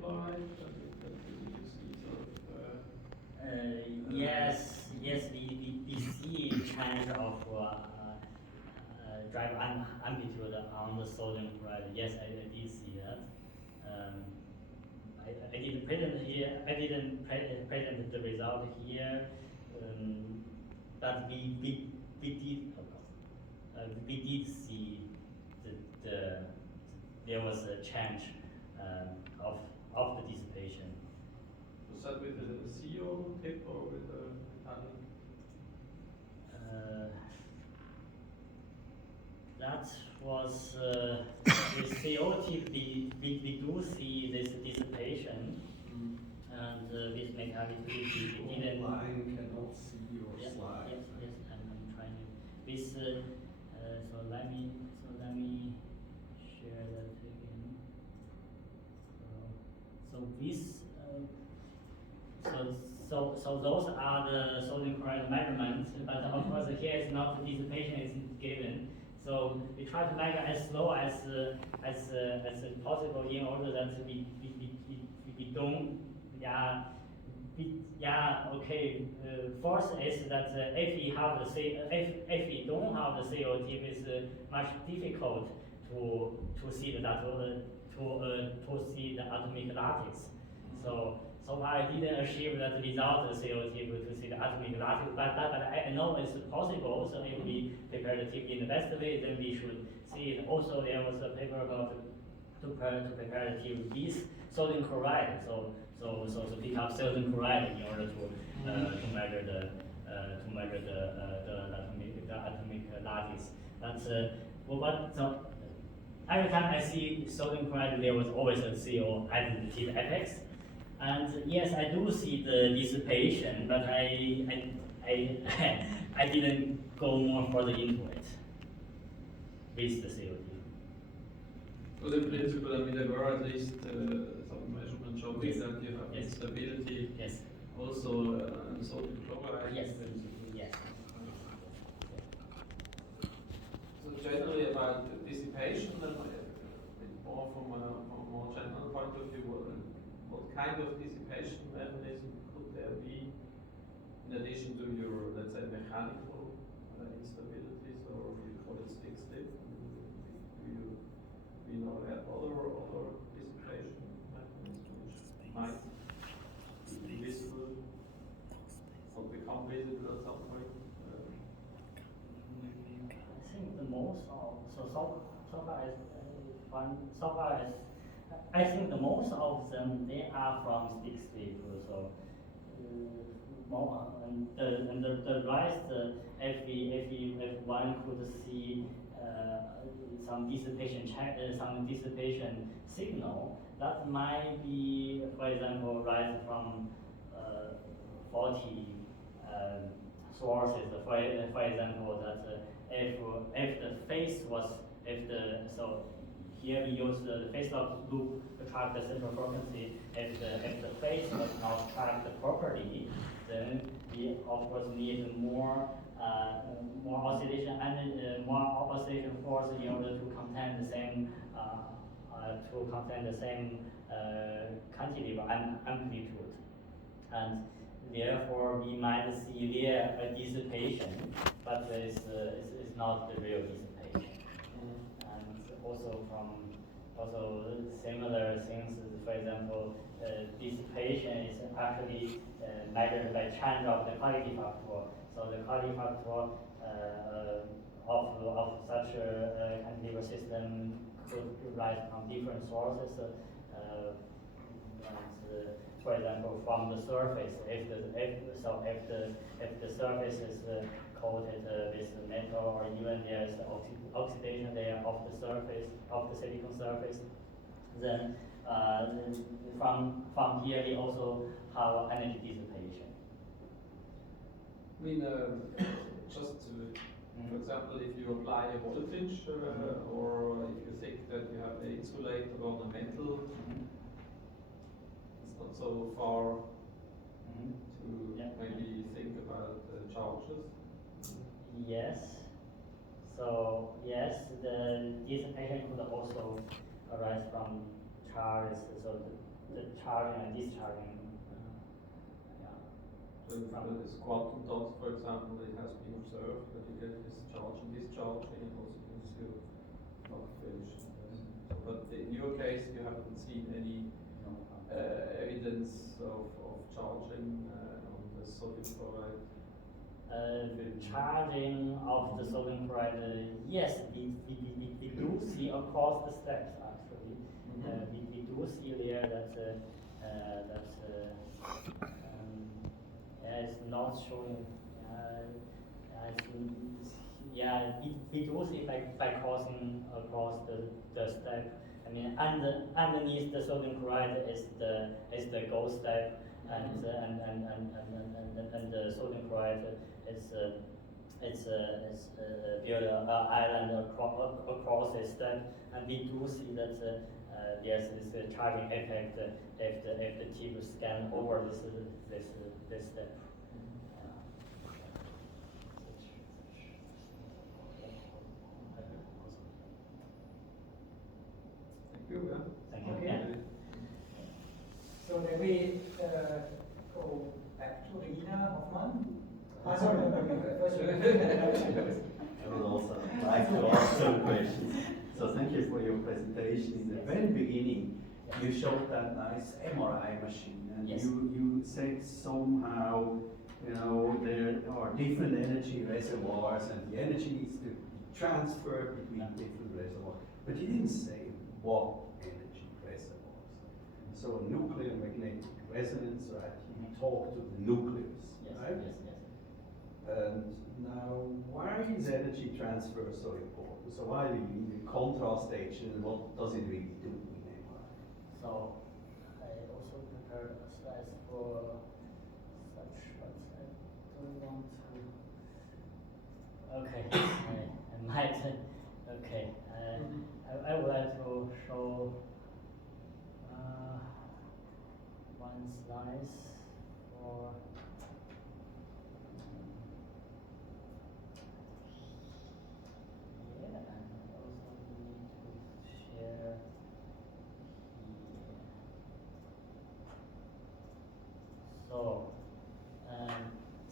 Chloride, that you see sort of. Yes, we see change of drive amplitude on the sodium chloride. Yes, I did see that. I didn't present here. I didn't present the result here, but we did see the there was a change of the dissipation. Was that with the CO tip or with the metallic? That was with CO tip. We do see this dissipation, and with metallic we didn't. Line cannot see your Yes, slide. yes, I'm trying to. With so let me share that again. So this so those are the sodium chloride measurements, but of course here is not the dissipation is given. So we try to measure as slow as possible in order that we don't okay. First is that if we have the if we don't have the CO tip, it's much difficult to see the to see the atomic lattice. So far I didn't achieve that without the CO tip to see the atomic lattice, but I know it's possible. So if we prepare the tip in the best way, then we should see it. Also, there was a paper about to prepare the tip with sodium chloride. So pick up sodium chloride in order to measure the atomic lattice. That's so every time I see sodium chloride, there was always a CO at the tip apex. And yes, I do see the dissipation, but I didn't go more further into it with the CO tip. So in principle, I mean, there were at least some measurements showing Yes. that you have Yes. instability. Yes. Also, sodium chloride. Yes. Yes. So generally about the dissipation, then more from a more general point of view, what kind of dissipation mechanism could there be in addition to your, let's say, mechanical instabilities, or you call it stick slip? Do you know other dissipation mechanisms which might be visible or become visible at some point? I think the most of so far as I think the most of them they are from stick slip. So more and the rest if one could see some dissipation signal that might be, for example, rise from faulty sources. For example, that if the phase was here we use the phase lock loop to track the central frequency. If the phase was not tracked properly, then we of course need more oscillation and more oscillation force in order to contain the same cantilever amplitude, and therefore we might see there a dissipation, but it's not the real dissipation. And also similar things, for example, dissipation is actually measured by change of the quality factor. So the quality factor of such a cantilever system could rise from different sources. For example, from the surface, if the surface is coated with metal, or even there is oxidation layer of the surface of the silicon surface, then from here we also have energy dissipation. I mean, just to, for example, if you apply a voltage, or if you think that you have an insulator on a metal, it's not so far to maybe think about charges. Yes. So yes, the dissipation could also arise from charges. So the charging and discharging. Yeah. So from this quantum dots, for example, it has been observed that you get this charge and discharge, and it also gives you fluctuation. So, but in your case, you haven't seen any evidence of charging on the sodium chloride. Charging of the sodium chloride, yes, we do see across the steps actually. We do see there that it's not showing. We do see by crossing across the step. I mean, underneath the sodium chloride is the gold step, and the sodium chloride is build an island across the step, and we do see that there's this charging effect if the tube scan over this step. Thank you. Yeah. Thank you. Okay. Yeah. So then we go back to Regina Hoffmann. Sorry, first. I would also like to ask some questions. So thank you for your presentation. In the very beginning, you showed that nice MRI machine, and Yes. you said somehow, there are different energy reservoirs, and the energy needs to be transferred between different reservoirs. But you didn't say what energy reservoirs. So nuclear magnetic resonance, right? You talk to the nucleus, Yes, right? yes, yes. And now, why is energy transfer so important? So why do you need a contrast station, and what does it really do in MRI? So I also prepared slides for such, but I don't want to. Okay, I might. Okay, I would like to show one slide for. Yeah, and also need to share here.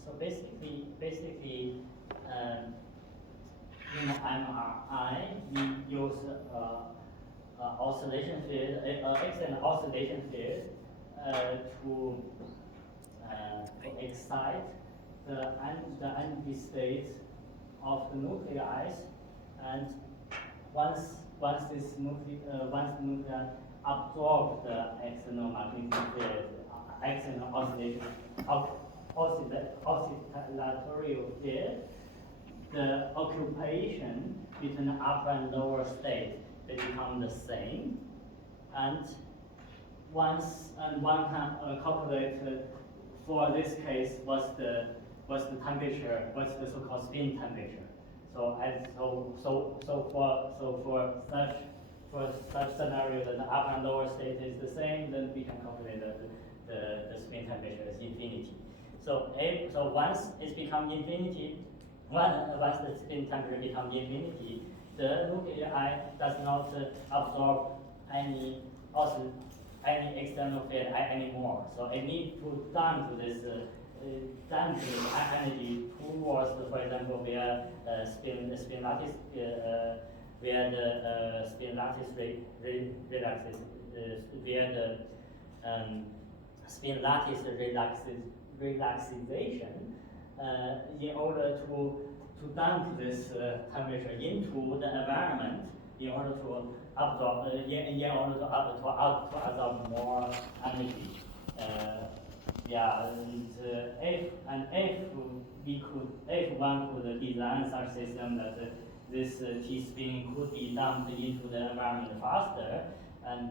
So basically, in MRI, we use oscillation field, external oscillation field, to excite the energy state of the nuclei, and once the nuclei absorb the external magnetic field, external oscillatory field, the occupation between the upper and lower state, they become the same, and one can calculate for this case what's the temperature, what's the so-called spin temperature. So for such scenario that the upper and lower state is the same, then we can calculate the spin temperature as infinity. So once it's become infinity, once the spin temperature becomes infinity, the nuclei does not absorb any external field anymore. So it needs to dump this energy towards, for example, where spin lattice where the spin lattice relaxes, where the spin lattice relaxation, in order to dump this temperature into the environment, in order to absorb, absorb more energy. If one could design such a system that this T spin could be dumped into the environment faster, and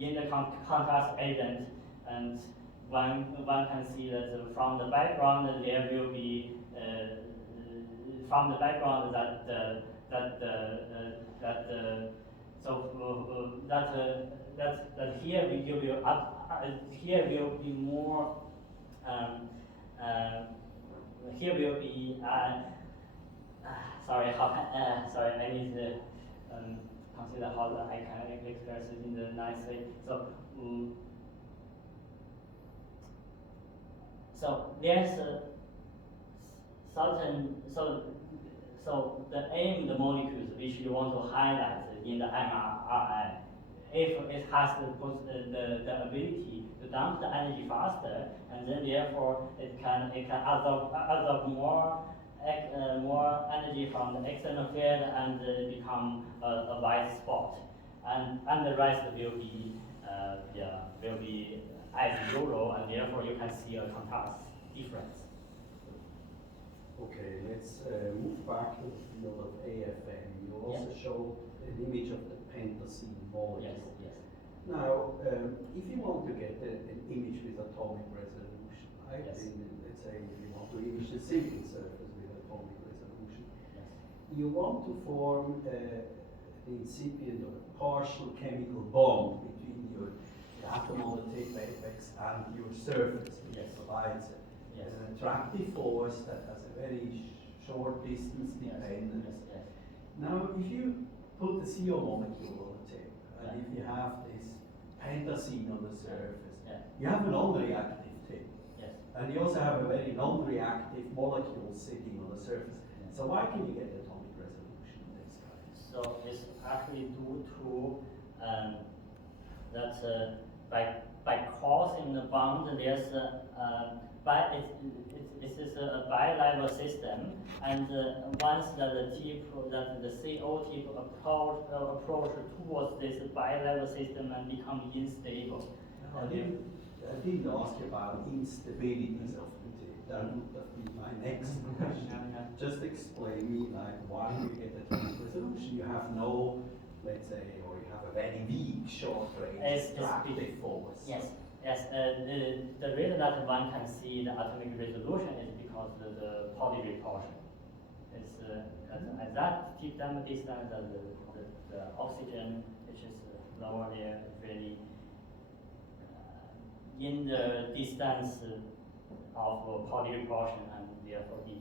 in the contrast agent, and one can see that from the background there will be from the background that here here will be more here will be sorry I need to consider how I can express it in the nice way. So So there's a certain, so the aim, the molecules which you want to highlight in the mRNA, if it has the ability to dump the energy faster, and then therefore it can absorb more energy from the external field and become a white spot, and the rest will be as zero, and therefore you can see a contrast difference. Okay, let's move back to the field of AFM. You also showed an image of the pentacene molecule. Yes, yes. Now, if you want to get an image with atomic resolution, right? Yes. Let's say you want to image the silicon surface with atomic resolution, Yes. you want to form the incipient or a partial chemical bond between the atom on the tip apex and your surface, which Yes. provides Yes. an attractive force that has a very short distance dependence. Yes, yes, Now, if you put the CO molecule on the tip, and Yeah. if you have this pentacene on the surface, Yeah. you have a non-reactive tip. yes. And you also have a very non-reactive molecule sitting on the surface. Yeah. So why can you get atomic resolution in this guy? So it's actually due to that by crossing the bond, there's it is a bi-level system, and once the CO tip approach towards this bi-level system and become unstable. I didn't ask you about instabilities of the tip. That would have been my next question. Just explain me why you get atomic resolution. You have no, let's say, or you have a very weak short range attractive force. Yes. Yes, the reason that one can see the atomic resolution is because the Pauli repulsion. It's at that tip diameter distance, the oxygen, which is lower there, is really in the distance of Pauli repulsion, and therefore we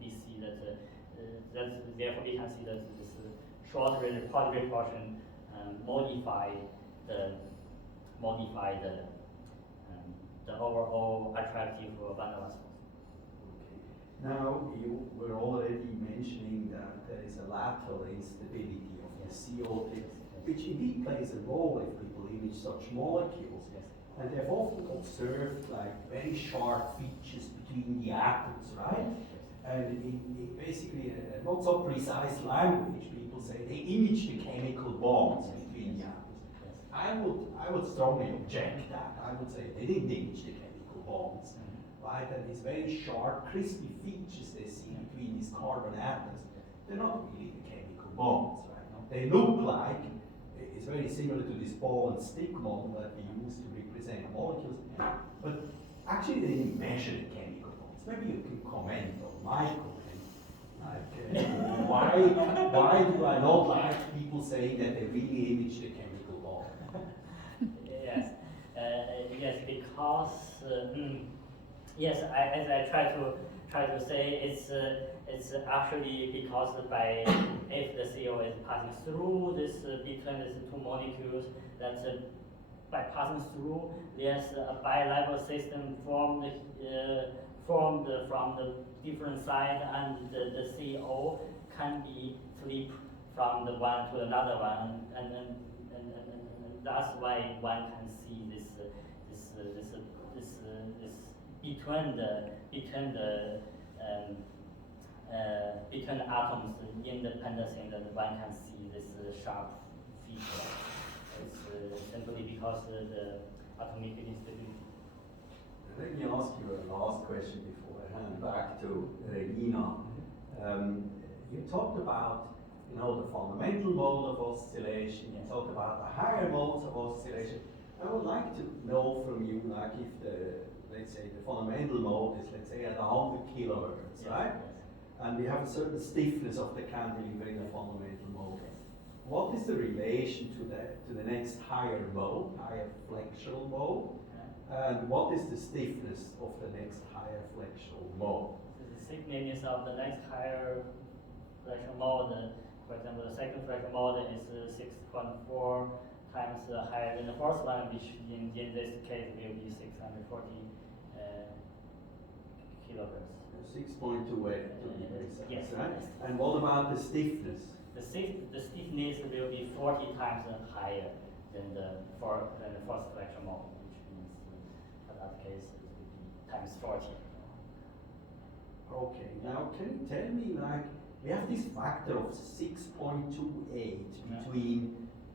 see that therefore we can see that this short range Pauli repulsion modify the overall attractive van der Waals force. Okay. Now, you were already mentioning that there is a lateral instability of the CO tip, which indeed plays a role if people image such molecules. Yes. And they've often observed very sharp features between the atoms, right? And in basically a not so precise language, people say they image the chemical bonds between the atoms. I would strongly object that. I would say they didn't image the chemical bonds, right? And these very sharp, crispy features they see between these carbon atoms, they're not really the chemical bonds, right? They look like, it's very similar to this ball and stick model that we use to represent molecules, but actually they didn't measure the chemical bonds. Maybe you can comment on my comment. Why do I not like people saying that they really image the chemical bond? Yes, yes, because yes, as I try to say, it's actually because if the CO is passing through this between these two molecules, that by passing through, there's a bi-level system formed from the different side, and the CO can be flipped from the one to another one, and that's why one can see this between the atoms in the pentacene, that one can see this sharp feature. It's simply because the atomic instability. Let me ask you a last question before I hand back to Regina. You talked about the fundamental mode of oscillation, you talked about the higher modes of oscillation. I would like to know from you, if let's say the fundamental mode is, let's say, at 100 kilohertz, Yes, right? yes. And we have a certain stiffness of the cantilever in the fundamental mode. What is the relation to the next higher mode, higher flexural mode? And what is the stiffness of the next higher flexural mode? The thickness of the next higher flexural mode, for example, the second flexural mode is 6.4 times higher than the first one, which in this case will be 640 kilohertz. 6.28 to be precise, Yes, right? yes. And what about the stiffness? The stiffness will be 40 times higher than the force collection model, which means in that case it will be times 40. Okay, now can you tell me, like, we have this factor of 6.28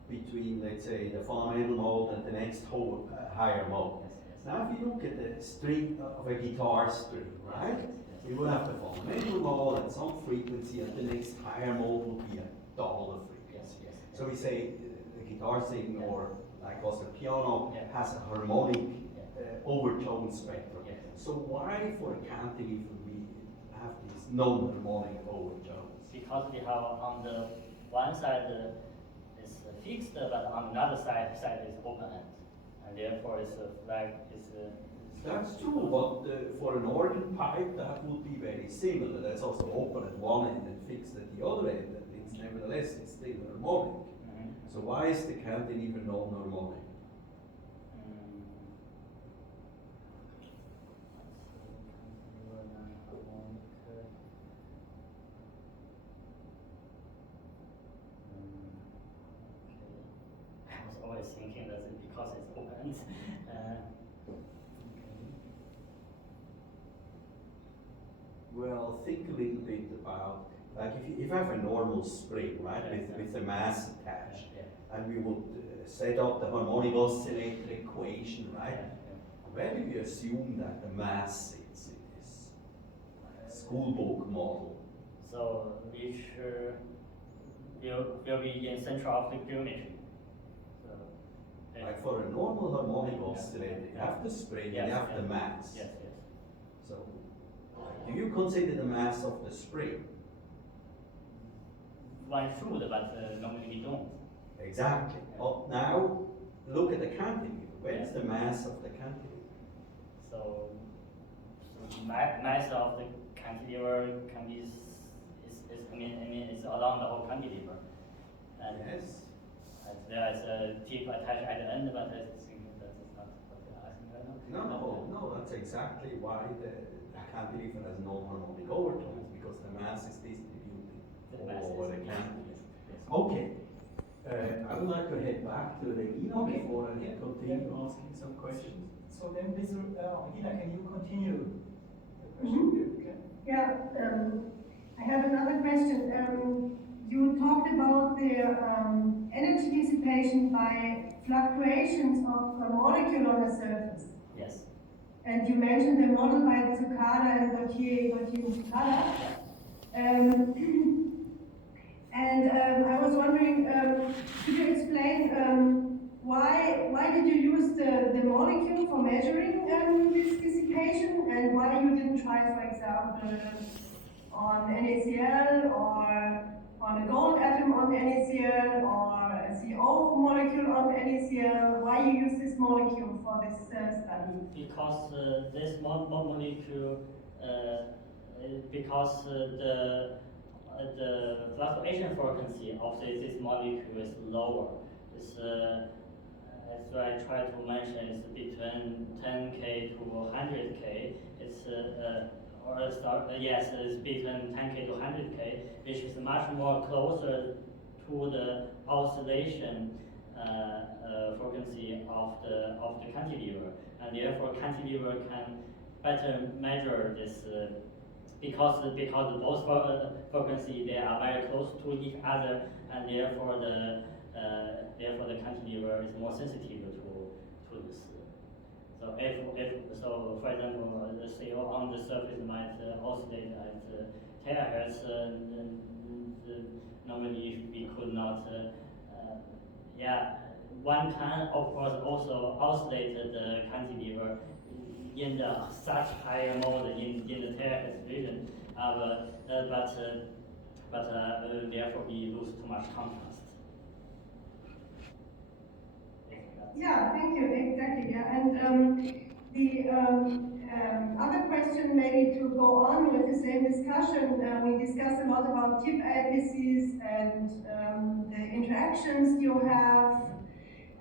between, let's say, the fundamental mode and the next higher mode. Yes, yes. Now, if you look at the string of a guitar string, right? Yes, yes. We will have the fundamental mode at some frequency, and the next higher mode will be a dollar frequency. Yes, yes. So we say the guitar string, or like also piano, Yeah. has a harmonic Yeah. overtone spectrum. Yes. So why for a cantilever we have these non-harmonic overtones? Because we have on the one side is fixed, but on another side is open end, and therefore it's That's true, but for an organ pipe that would be very similar. That's also open at one end and fixed at the other end, and nevertheless it's still harmonic. Mhm. So why is the cantilever non-harmonic? I was always thinking that it's because it's open. Well, think a little bit about, like if you have a normal spring, right, with a mass attached, and we would set up the harmonic oscillator equation, right? Where do we assume that the mass sits in this schoolbook model? So which will be in central of the geometry. So, Like for a normal harmonic oscillator, you have the spring, Yes, you have yes. the mass. Yes, yes. So, do you consider the mass of the spring? One should, but normally we don't. Exactly. Well, now, look at the cantilever. Where is the mass of the cantilever? So mass of the cantilever can be it's along the whole cantilever. And Yes. there is a tip attached at the end, but I think that is not what you're asking right now. No, that's exactly why the cantilever has non-harmonic overtones, because the mass is distributed The mass over is- the cantilever. Yes. Okay. I would like to head back to Regina Okay. before I Yeah. continue asking some questions. So then, please, Regina, can you continue the question? Mhm. Okay. Yeah, I have another question. You talked about the energy dissipation by fluctuations of a molecule on the surface. Yes. And you mentioned the model by Tsukkada and Gautier and Tsukkada. I was wondering, could you explain why did you use the molecule for measuring this dissipation, and why you didn't try, for example, on NaCl or on a gold atom on NaCl or a CO molecule on NaCl? Why you use this molecule for this study? Because this molecule, because the fluctuation frequency of this molecule is lower. It's as I try to mention, it's between 10K to 100K. It's yes, it's between 10K to 100K, which is much more closer to the oscillation frequency of the cantilever, and therefore cantilever can better measure this because both frequency they are very close to each other, and therefore the cantilever is more sensitive to this. So for example, the CO on the surface might oscillate at 10 Hz, normally we could not. One can of course also oscillate the cantilever in the such higher mode in the 10 Hz region, but therefore we lose too much contrast. Yeah, thank you. Exactly. Yeah, and the other question, maybe to go on with the same discussion, we discussed a lot about tip apices and the interactions you have,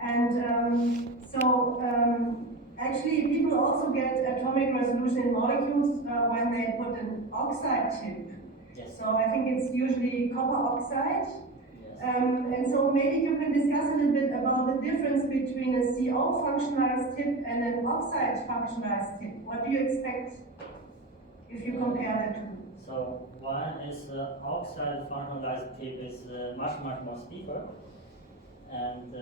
and actually people also get atomic resolution in molecules when they put an oxide tip. Yes. So I think it's usually copper oxide. Yes. And so maybe you can discuss a little bit about the difference between a CO functionalized tip and an oxide functionalized tip. What do you expect if you compare the two? So one is oxide functionalized tip is much more stiffer, and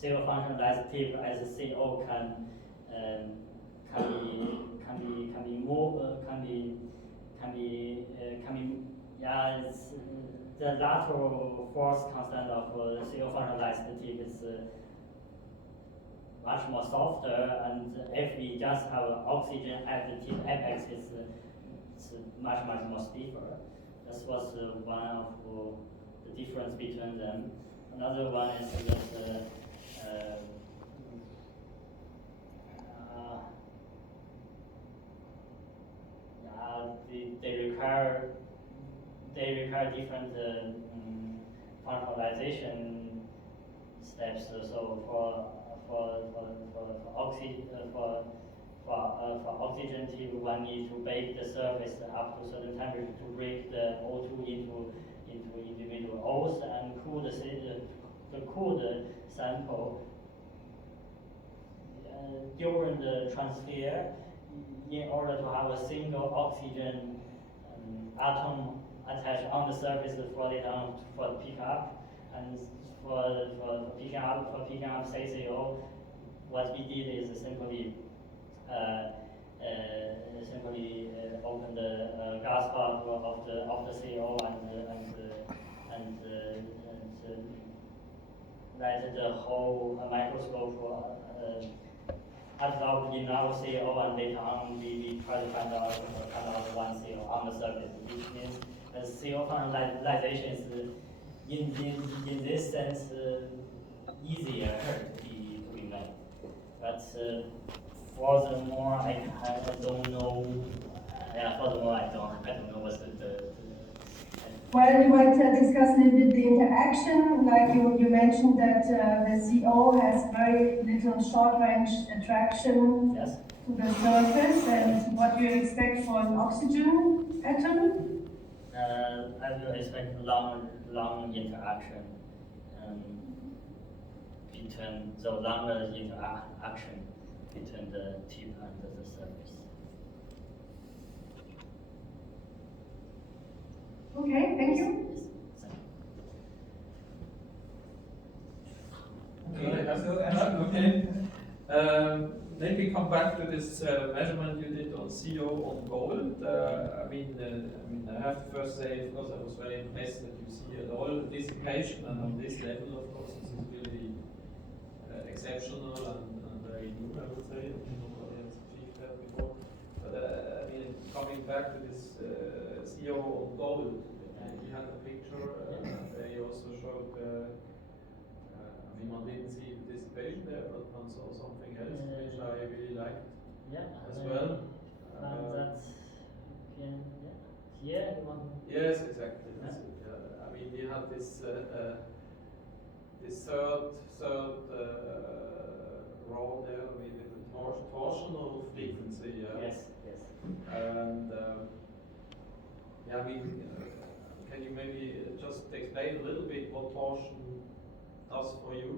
CO functionalized tip as a CO it's, the lateral force constant of CO functionalized tip is much more softer, and if we just have oxygen at the tip apex, it's much more stiffer. That was one of the difference between them. Another one is that they require different functionalization steps. So for oxygen tube, one need to bake the surface up to a certain temperature to break the O2 into individual O's and cool the sample during the transfer in order to have a single oxygen atom attached on the surface for the pickup, and for picking up CCO, what we did is simply open the gas bottle of the CO and let the whole microscope absorb in our CO, and later on we try to find out one CO on the surface, which means CO functionalization is in this sense easier to be made. But furthermore, I don't know. Furthermore, I don't know what's the Well, we might discuss a little bit the interaction. Like you mentioned that the CO has very little short-range attraction yes. to the surface, and what do you expect for an oxygen atom? I will expect long interaction between the longer interaction between the tip and the surface. Okay, thank you. Okay. Maybe come back to this measurement you did on CO on gold. I have to first say, of course, I was very impressed that you see an oil dissipation, and on this level, of course, this is really exceptional and very new, I would say. Nobody has achieved that before. But coming back to this CO on gold, you had a picture where you also showed. One didn't see the dissipation there, but one saw something else which I really liked as well. That's here. Yes, exactly. That's it. You had this this third row there with the torsional frequency. Yes. And can you maybe just explain a little bit what torsion does for you?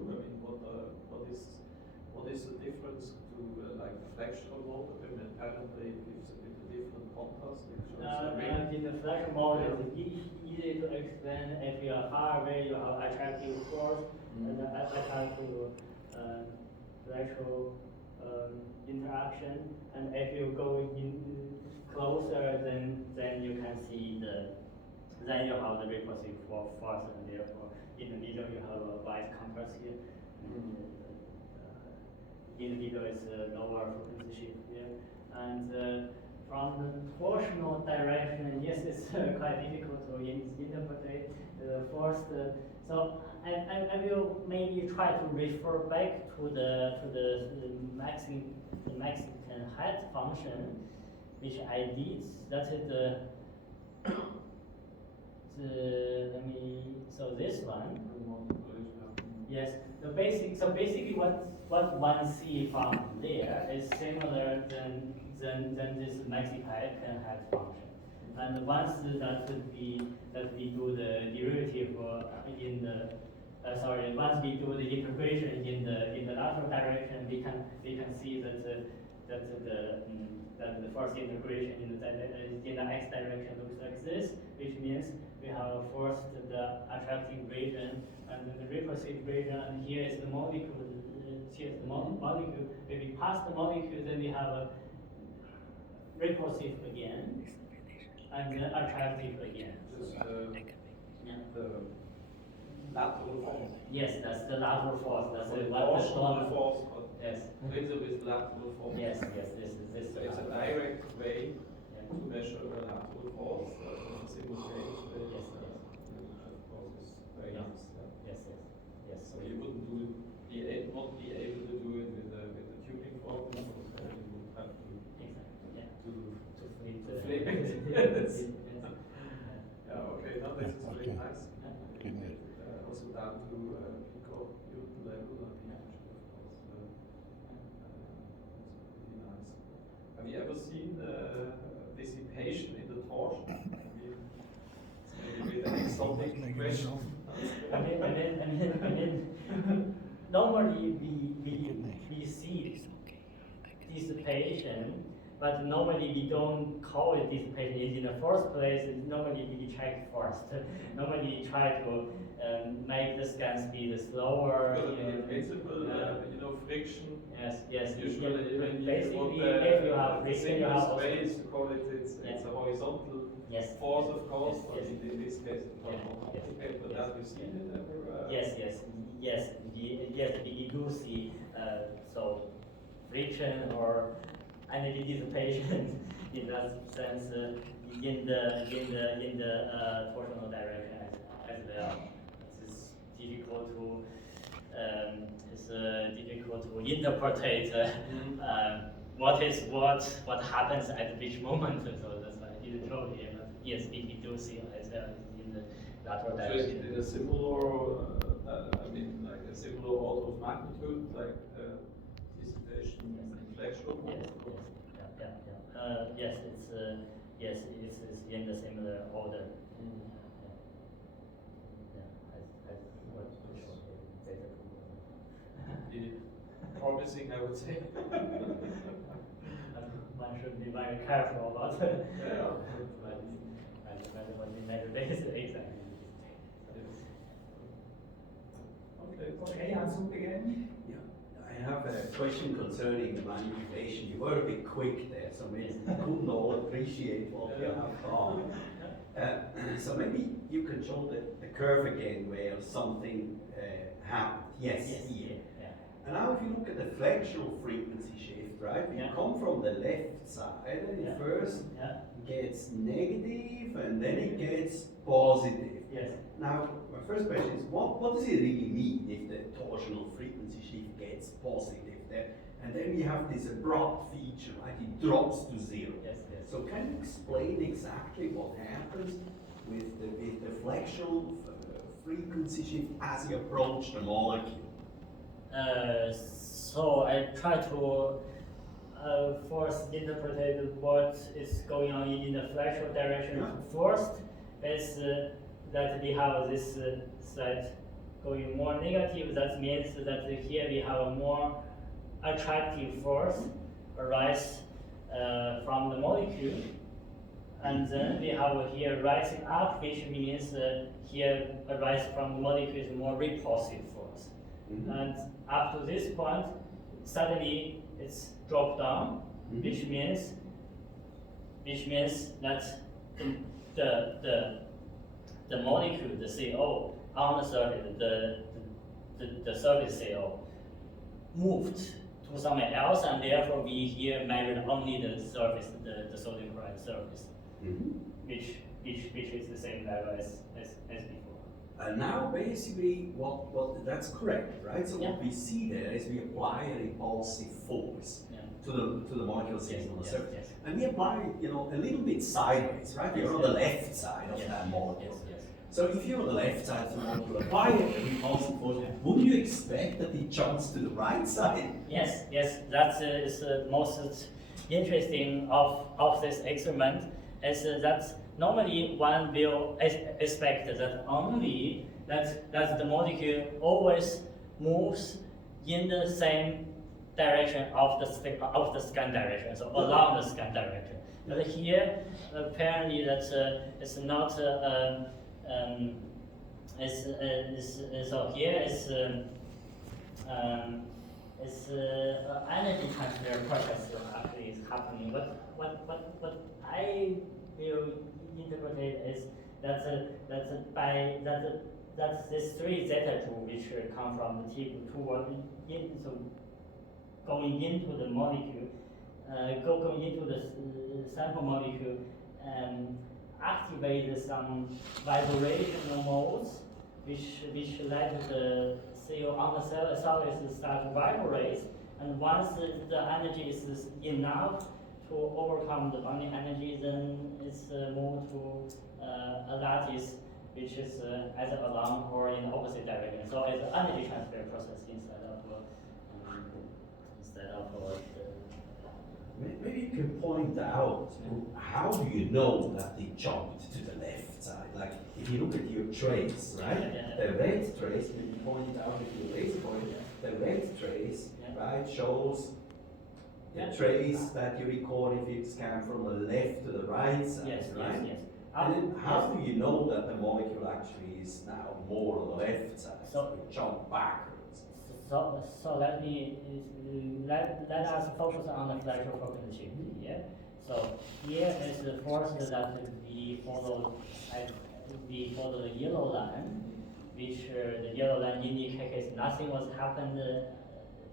What is the difference to like the fractional model? Apparently it gives a bit of different contrast. In the fractional model, it's easy to explain. If you are far away, you have attractive force and attractive fractional interaction. And if you go in closer, then you can see then you have the repulsive force, and therefore in the middle you have a wide contrast here. In the middle is a lower frequency shift here. And from the torsional direction, yes, it's quite difficult to interpret the force. So I will maybe try to refer back to the Mexican height function, which I did. That is so this one. Yes, So basically what one see from there is similar than this maxi pipe can have function. And once that we do the derivative in the once we do the integration in the lateral direction, we can see that the first integration in the x direction looks like this, which means we have first the attracting region and then the repulsive region, and here is the molecule. Here is the molecule. When we pass the molecule, then we have a repulsive again, and then attractive again. The lateral force. Yes, that's the lateral force. That's the torsional force. Yes. Principle is lateral force. Yes. This. So it's a direct way Yeah. to measure the lateral force in a simultaneous way. Yes. Of course, is very Yeah. nice. Yes. So you wouldn't not be able to do it with the tuning formula. You would have to Exactly. Yeah. to flip flip it. Yes. Yeah. Okay. Now this is very nice. Good. Also down to pico-newton level. Of course, really nice. Have you ever seen dissipation in the torsion? Maybe with an exotic question. I mean, normally we see dissipation, but normally we don't call it dissipation. In the first place, normally we check first. Normally we try to make the scan speed slower. In principle, friction. Yes. Usually, Basically, if you have friction, you have also. space to call it, it's a horizontal Yes. force, of course, Yes, but in this case, it's not Yes. okay, but have you seen it ever? Yes, we do see so friction or energy dissipation in that sense in the torsional direction as well. It's difficult to interpret what happens at which moment. So that's why I didn't show here. But yes, we do see as well in the lateral So is direction. it a similar, like a similar order of magnitude, like dissipation and flexural? Yes, it's in the similar order. Promising, I would say. One should be very careful about it. Yeah. When we measure this exactly. Okay, Hans up again. Yeah, I have a question concerning the manipulation. You were a bit quick there, so maybe we couldn't all appreciate what you have done. So maybe you can show the curve again where something happened. Yes, here. Yeah. And now if you look at the flexural frequency shift, right? You come from the left side and it first gets negative and then it gets positive. Yes. Now, my first question is, what does it really mean if the torsional frequency shift gets positive there? And then we have this abrupt feature, right? It drops to zero. Yes. So can you explain exactly what happens with the flexural frequency shift as you approach the molecule? So I try to first interpret what is going on in the flexural direction. Yeah. First is that we have this side going more negative. That means that here we have a more attractive force arise from the molecule, and then we have here rising up, which means here arise from the molecule is more repulsive force. Mm-hmm. And up to this point, suddenly it's dropped down, Mm-hmm. which means that the molecule, the CO on the surface, the surface CO moved to somewhere else, and therefore we here measured only the surface, the sodium chloride surface, Mm-hmm. which is the same level as before. And now basically what that's correct, right? So what we see there is we apply a repulsive force to the molecule sitting on the surface. Yes. And we apply, a little bit sideways, right? We're on the left side of that molecule. Yes. So if you're on the left side of the molecule, by every constant force, would you expect that it jumps to the right side? Yes, that is the most interesting of this experiment, is that normally one will expect that only that the molecule always moves in the same direction of the scan direction, so along the scan direction. But here, apparently that it's not. So here is energy transfer process actually is happening. What I will interpret is that this 3 zeta 2 which come from the tip toward so going into the molecule, going into the sample molecule, activate some vibrational modes, which led the CO on the surface start to vibrate, and once the energy is enough to overcome the bonding energy, then it's moved to a lattice which is either along or in the opposite direction. So it's an energy transfer process instead of Maybe you can point out how do you know that they jumped to the left side? Like if you look at your trace, right? The red trace, when you point it out with your laser pointer, the red trace, right, shows the trace that you record if you scan from the left to the right side, right? Yes. And then how do you know that the molecule actually is now more on the left side? So it jump backwards. So let us focus on the electrophoton shift here. So here is the force that we follow the yellow line, which the yellow line indicates nothing was happened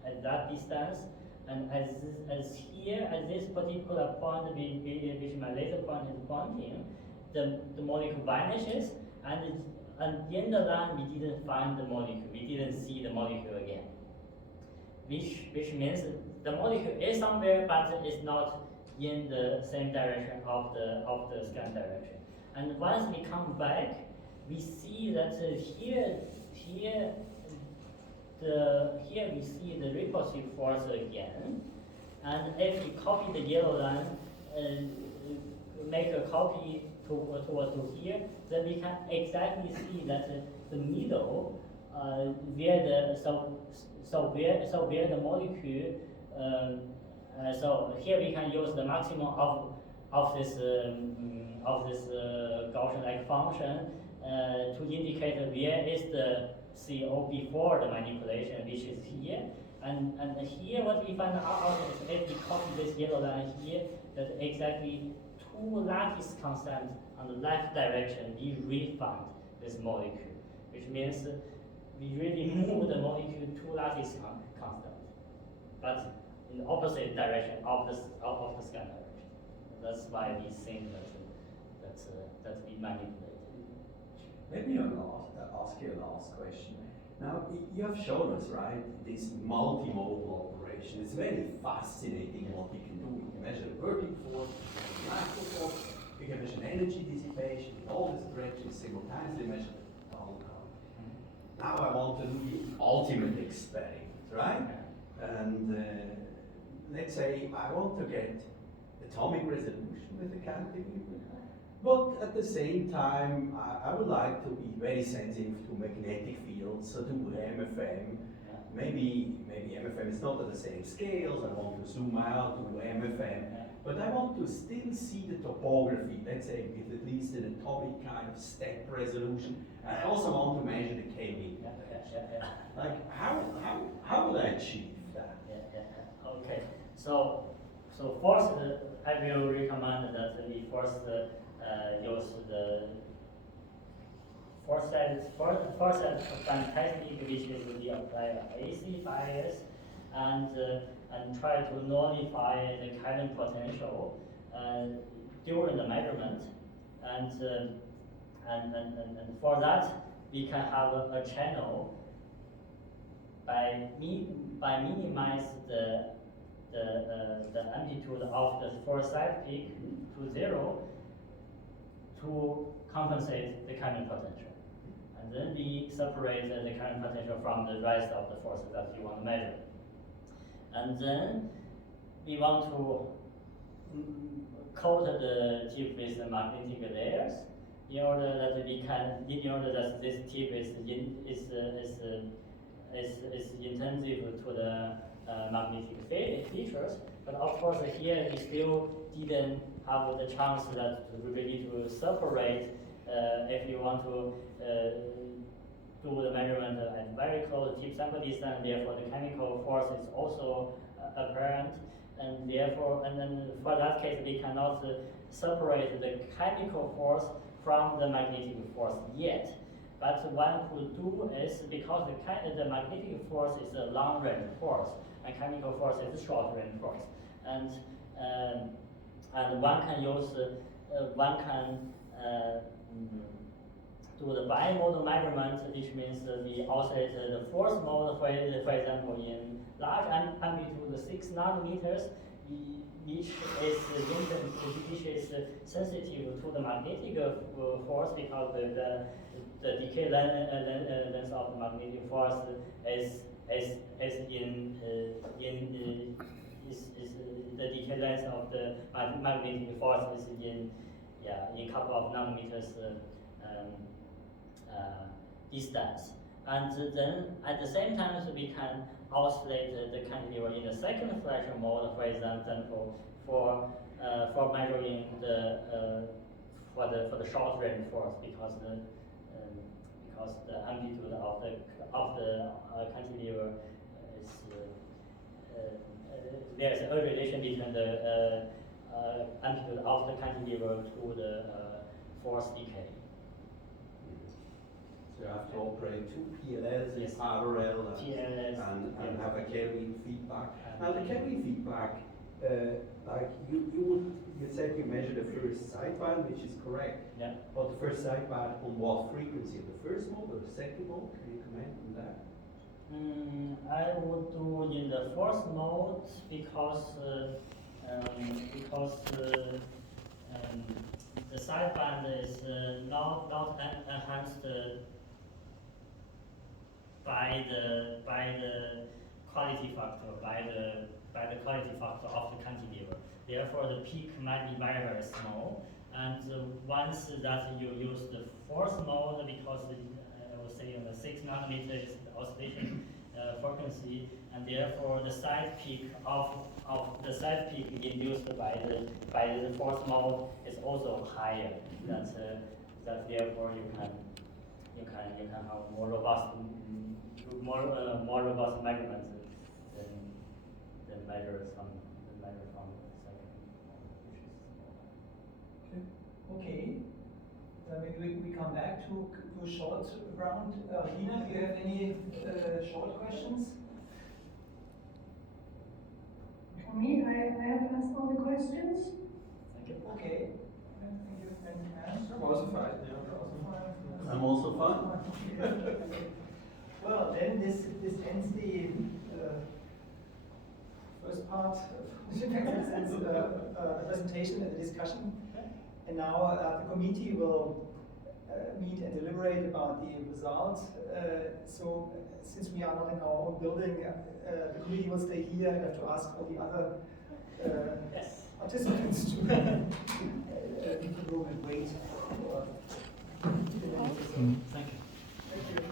at that distance. And as here, at this particular point, which my laser point is pointing, the molecule vanishes, and in the line we didn't find the molecule, we didn't see the molecule again. Which means the molecule is somewhere, but it's not in the same direction of the scan direction. And once we come back, we see that here we see the repulsive force again, and if we copy the yellow line and make a copy to here, then we can exactly see that the middle where the molecule. So here we can use the maximum of this Gaussian-like function to indicate where is the CO before the manipulation, which is here. And here what we find out is if we copy this yellow line here, that exactly 2 lattice constants on the left direction, we refound this molecule, which means we really move the molecule 2 lattice constants, but in the opposite direction of the scan direction. That's why we think that we manipulate. Maybe I'll ask you a last question. Now, you have shown us, right, this multimodal operation. It's very fascinating what you can do. You can measure the vertical force, you can measure the force, you can measure energy dissipation in all these directions, simultaneously measure the whole curve. Now I want to do the ultimate experiment, right? And let's say I want to get atomic resolution with the cantilever. But at the same time, I would like to be very sensitive to magnetic fields, so to MFM. Maybe MFM is not at the same scales, I want to zoom out to MFM. But I want to still see the topography, let's say with at least an atomic kind of step resolution. I also want to measure the K-mean. Like, how would I achieve that? Okay, so first I will recommend that we first use the force-set technique, which is we apply AC bias and try to nullify the current potential during the measurement, and for that we can have a channel by minimize the amplitude of the foresight peak to 0 to compensate the current potential. And then we separate the current potential from the rest of the forces that you want to measure. And then we want to coat the tip with the magnetic layers in order that this tip is intensive to the magnetic features. But of course here we still didn't have the chance that really to separate if you want to do the measurement at very close tip sample distance, therefore the chemical force is also apparent, and therefore, and then for that case we cannot separate the chemical force from the magnetic force yet. But one could do is, because the magnetic force is a long range force and chemical force is a short range force, and one can use do the bimodal measurement, which means we oscillate the force mode, for example, in large amplitude 6 nanometers, which is sensitive to the magnetic force, because the decay length of the magnetic force is the decay length of the magnetic force is in couple of nanometers distance. And then at the same time, so we can oscillate the cantilever in the second fraction mode, for example, for measuring for the short range force, because the amplitude of the cantilever is there's a relation between the amplitude of the cantilever to the force decay. So you have to operate two PLLs in parallel and have a Kelvin feedback. Now the Kelvin feedback, like you said you measure the first sideband, which is correct. Yeah. But the first sideband on what frequency? The first mode or the second mode? Can you comment on that? I would do in the first mode because the sideband is not enhanced by the quality factor by the quality factor of the cantilever. Therefore, the peak might be very, very small. And once that you use the fourth mode, because I would say in the 6 nanometers is the oscillation frequency, and therefore the side peak of the side peak induced by the fourth mode is also higher. That therefore you can have more robust measurements than measure from the second, which is Okay. Maybe we come back to short round. Lina, do you have any short questions? For me, I have asked all the questions. Thank you. Okay. Thank you. And I'm also fine. I'm also fine. Well, then this ends the first part of the presentation and the discussion. And now the committee will meet and deliberate about the results. So since we are not in our own building, the committee will stay here. I have to ask all the other participants to leave the room and wait. Thank you. Thank you.